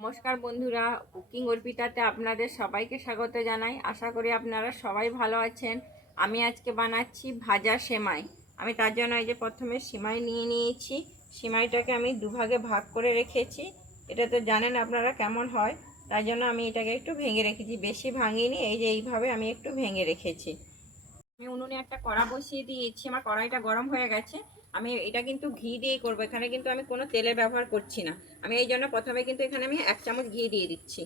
নমস্কার বন্ধুরা, কুকিং অর্পিতাতে আপনাদের সবাইকে স্বাগত জানাই। আশা করি আপনারা সবাই ভালো আছেন। আমি আজকে বানাচ্ছি ভাজা সেমাই। আমি তার জন্য এই যে প্রথমে সিমাই নিয়ে নিয়েছি। সিমাইটাকে আমি দুভাগে ভাগ করে রেখেছি। এটা তো জানেন আপনারা কেমন হয়। তাই জন্য আমি এটাকে একটু ভেঙে রেখেছি। বেশি ভাঙিনি, এই যে এইভাবে আমি একটু ভেঙে রেখেছি। আমি উনুনে একটা কড়া বসিয়ে দিয়েছি, আমার কড়াইটা গরম হয়ে গেছে। আমি এটা কিন্তু ঘি দিয়েই করব, এখানে কিন্তু আমি কোনো তেলের ব্যবহার করছি না। আমি এই জন্য প্রথমে কিন্তু এখানে আমি এক চামচ ঘি দিয়ে দিচ্ছি।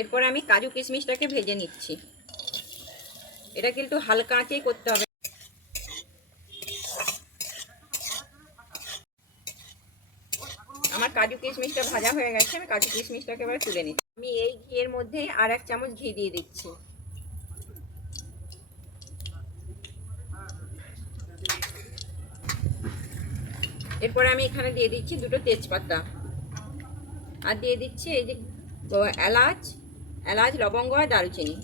এরপরে আমি কাজু কিশমিশটাকে ভেজে নিচ্ছি। এটা কিন্তু হালকা আঁচেই করতে হবে আমার কাজু কিশমিশটা ভাজা হয়ে গেছে, আমি কাজু কিশমিশটাকে এবার তুলে নিচ্ছি। আমি এই ঘিয়ের মধ্যেই আর এক চামচ ঘি দিয়ে দিচ্ছি। এরপরে আমি এখানে দিয়ে দিচ্ছি দুটো তেজপাতা। আর দিয়ে দিচ্ছি এই যে এলাচ এলাচ, লবঙ্গ আর দারুচিনি।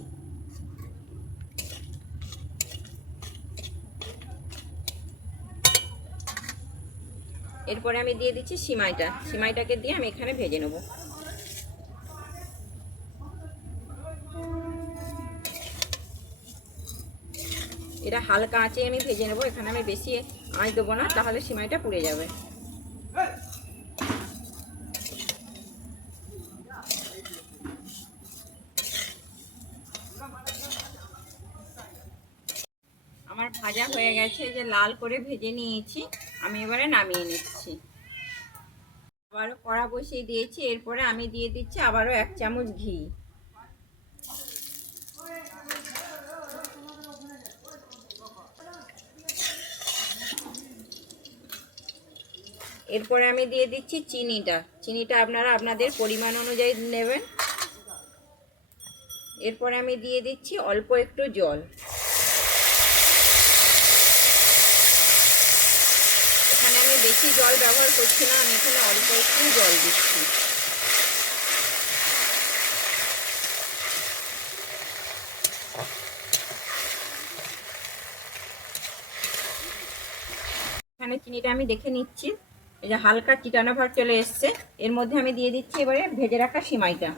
এরপরে আমি দিয়ে দিচ্ছি সিমাইটা। সিমাইটাকে দিয়ে আমি এখানে ভেজে নেব। এটা হালকা আঁচে আমি ভেজে নেব। এখানে আমি বেশি আঁচ দেবো না, তাহলে সিমাইটা পুড়ে যাবে। আমার ভাজা হয়ে গেছে যে লাল করে ভেজে নিয়েছি। আমি এবারে নামিয়ে নিচ্ছি। আবারও কড়া বসিয়ে দিয়েছি, এরপরে আমি দিয়ে দিচ্ছি আবারও এক চামচ ঘি। এরপরে আমি দিয়ে দিচ্ছি চিনিটা। চিনিটা আপনারা আপনাদের পরিমাণ অনুযায়ী নেবেন। এরপরে আমি দিয়ে দিচ্ছি অল্প একটু জল এখানে আমি বেশি জল ব্যবহার করছি না, আমি এখানে অল্প একটু জল দিচ্ছি। এখানে চিনিটা আমি দেখে নিচ্ছি। এই যে হালকা চিটানো ভাব চলে এসছে। এর মধ্যে আমি দিয়ে দিচ্ছি এবারে ভেজে রাখা সিমাইটা।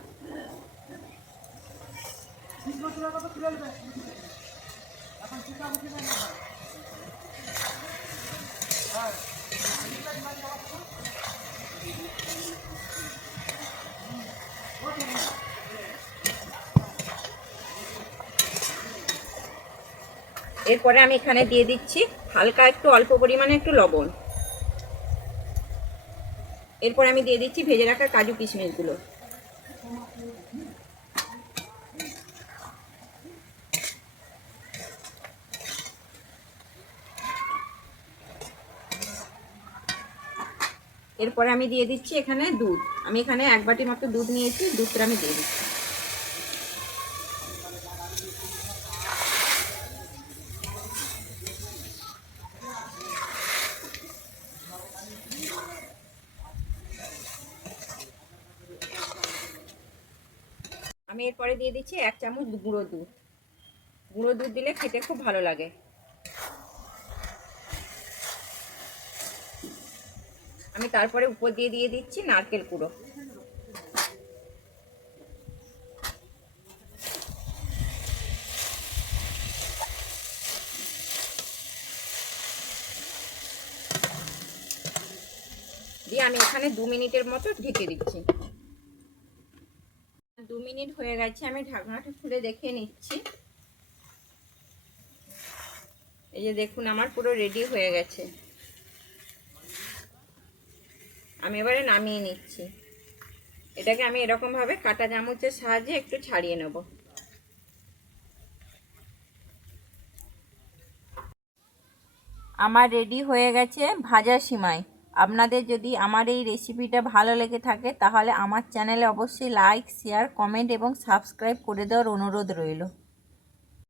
এরপরে আমি এখানে দিয়ে দিচ্ছি হালকা একটু অল্প পরিমাণে একটু লবণ। এরপর আমি দিয়ে দিচ্ছি ভেজে রাখা কাজু কিশমিশগুলো। এরপরে আমি দিয়ে দিচ্ছি এখানে দুধ। আমি এখানে এক বাটি মতো দুধ নিয়েছি, দুধটা আমি দিয়ে দিচ্ছি। আমি এরপরে দিয়ে দিচ্ছি এক চামচ গুঁড়ো দুধ। গুঁড়ো দুধ দিলে খেতে খুব ভালো লাগে। আমি তারপরে উপর দিয়ে দিয়ে দিচ্ছি নারকেল কুড়ো। দিয়ে আমি এখানে দু মিনিটের মতো ঢেকে দিচ্ছি। দু মিনিট হয়ে গেছে, আমি ঢাকনাটা খুলে দেখে নিচ্ছি। এই যে দেখুন, আমার পুরো রেডি হয়ে গেছে। আমি এবারে নামিয়ে নিচ্ছি। এটাকে আমি এরকমভাবে কাটা চামচের সাহায্যে একটু ছাড়িয়ে নেব। আমার রেডি হয়ে গেছে ভাজা সিমাই। আপনাদের যদি আমার এই রেসিপিটা ভালো লেগে থাকে, তাহলে আমার চ্যানেলে অবশ্যই লাইক শেয়ার কমেন্ট এবং সাবস্ক্রাইব করে দেওয়ার অনুরোধ রইল।